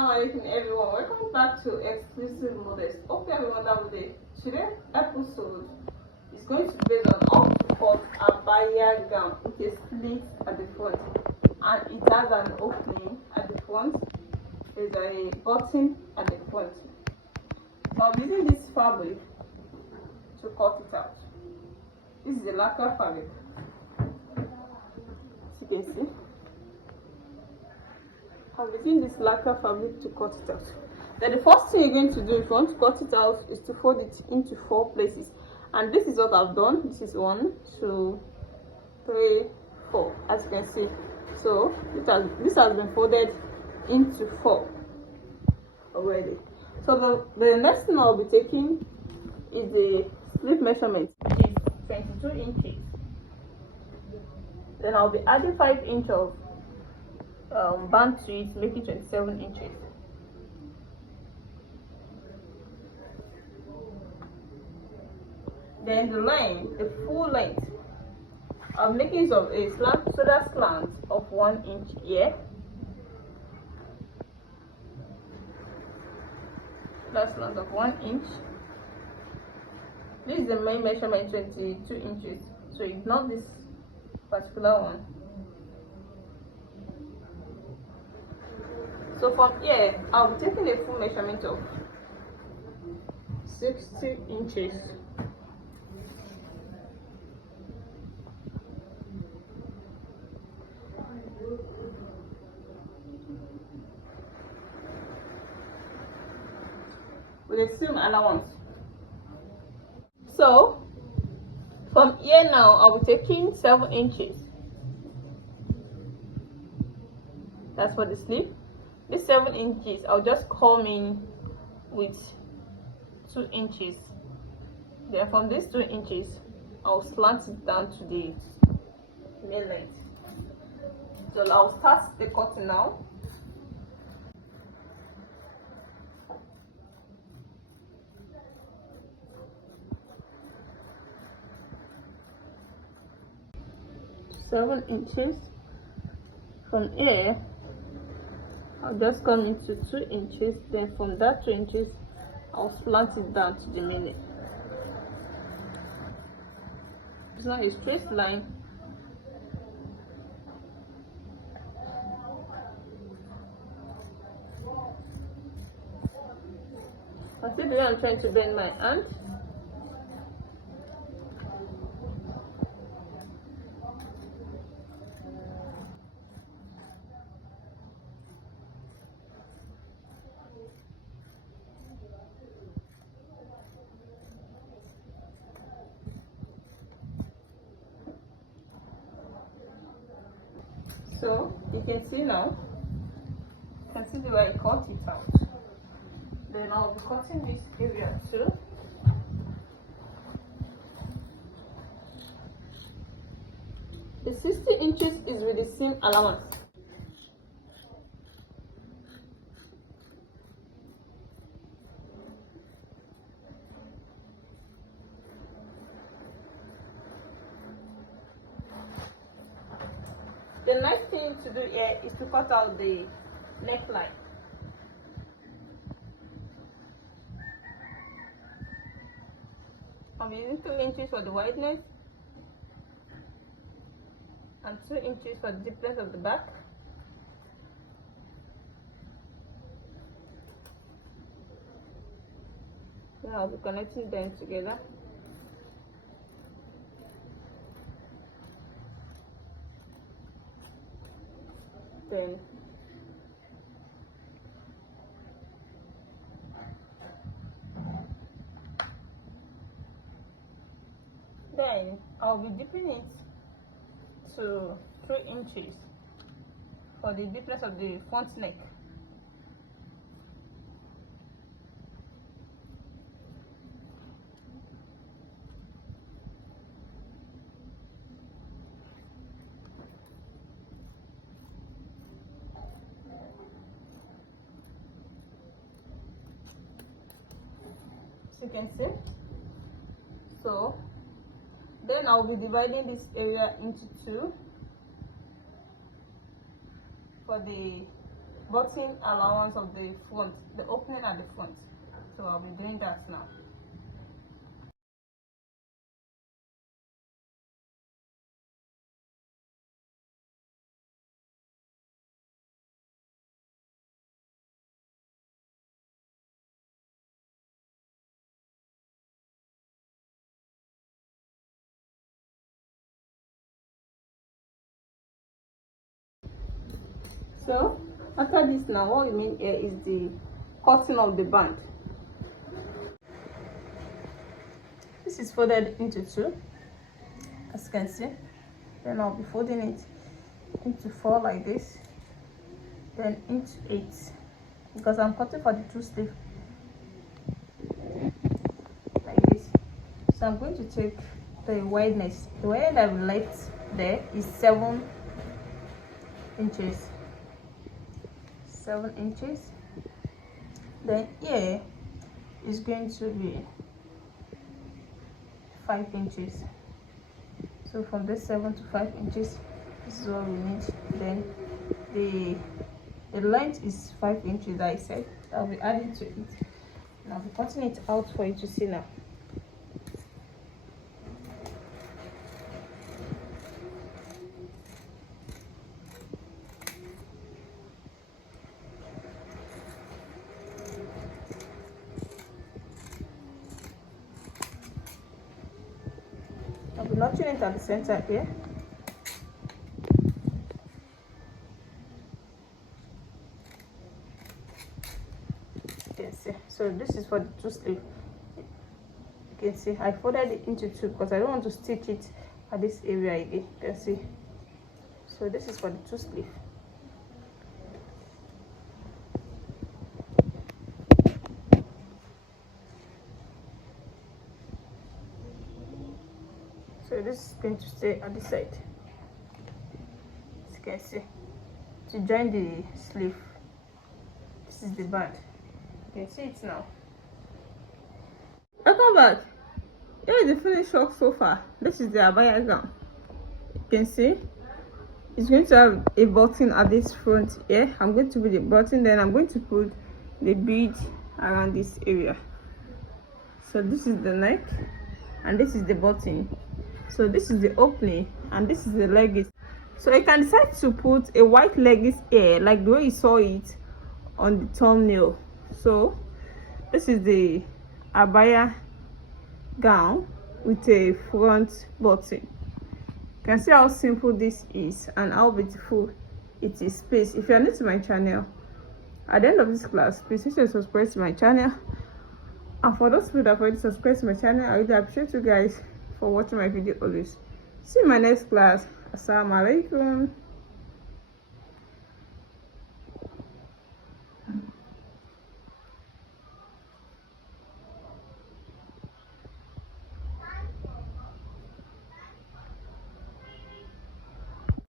Assalamualaikum everyone, welcome back to Exclusive Modest. Hope you have a wonderful day. Today's episode is going to be based on how to cut abaya gown. It is split at the front and it has an opening at the front. There's a button at the front. So I'm using this fabric to cut it out. This is a lacquer fabric, as you can see. I'm using this lacquer fabric to cut it out. Then the first thing you're going to do if you want to cut it out is to fold it into 4 places. And this is what I've done. This is 1, 2, 3, 4, as you can see. So this has been folded into 4 already. So the next thing I'll be taking is the sleeve measurement, which is 22 inches. Then I'll be adding 5 inches of band to it, making 27 inches. Then the length, the full length, I'm making use of a shoulder slant of 1 inch here. Shoulder slant of 1 inch. This is the main measurement, 22 inches. So ignore this particular one. So from here, I'll be taking a full measurement of 60 inches. With the seam allowance. So from here now, I'll be taking 7 inches. That's for the sleeve. This 7 inches, I'll just come in with 2 inches. Then from these 2 inches, I'll slant it down to the nail length. So I'll start the cutting now. Seven inches. From here, I'll just come into 2 inches. Then from that 2 inches, I'll slant it down to the middle. It's not a straight line. I see the way I'm trying to bend my hand. So you can see now, you can see the way I cut it out. Then I'll be cutting this area too. The 60 inches is with the seam allowance. The next thing to do here is to cut out the neckline. I'm using 2 inches for the wideness and 2 inches for the deepness of the back. Then I'll be connecting them together. Then I'll be dipping it to 3 inches for the deepness of the front neck. You can see. So then I'll be dividing this area into 2 for the button allowance of the front, the opening at the front. So I'll be doing that now. So after this now, what we mean here is the cutting of the band. This is folded into two, as you can see. Then I'll be folding it into 4 like this, then into 8, because I'm cutting for the 2 sleeve like this. So I'm going to take the wideness. The wideness that we left there is 7 inches. 7 inches. Then here is going to be 5 inches. So from this 7 to 5 inches, this is what we need. Then the length is 5 inches, I said. I'll be adding to it, and I'll be cutting it out for you to see now. I'll be notching it at the center here. You can see. So this is for the 2 sleeve. You can see I folded it into 2 because I don't want to stitch it at this area again. You can see. So this is for the 2 sleeve. So this is going to stay at the side, as you can see. To join the sleeve, this is the band. You can see it now. Welcome back. Here is the finished work so far. This is the abaya gown. You can see it's going to have a button at this front here. I'm going to put the button, then I'm going to put the bead around this area. So this is the neck, and this is the button. So this is the opening, and this is the leggings. So you can decide to put a white leggings here, like the way you saw it on the thumbnail. So this is the abaya gown with a front button. You can see how simple this is and how beautiful it is. Please, if you are new to my channel, at the end of this class, please hit subscribe to my channel. And for those people that have already subscribed to my channel, I really appreciate you guys for watching my video always. See you in my next class. Assalamu alaikum.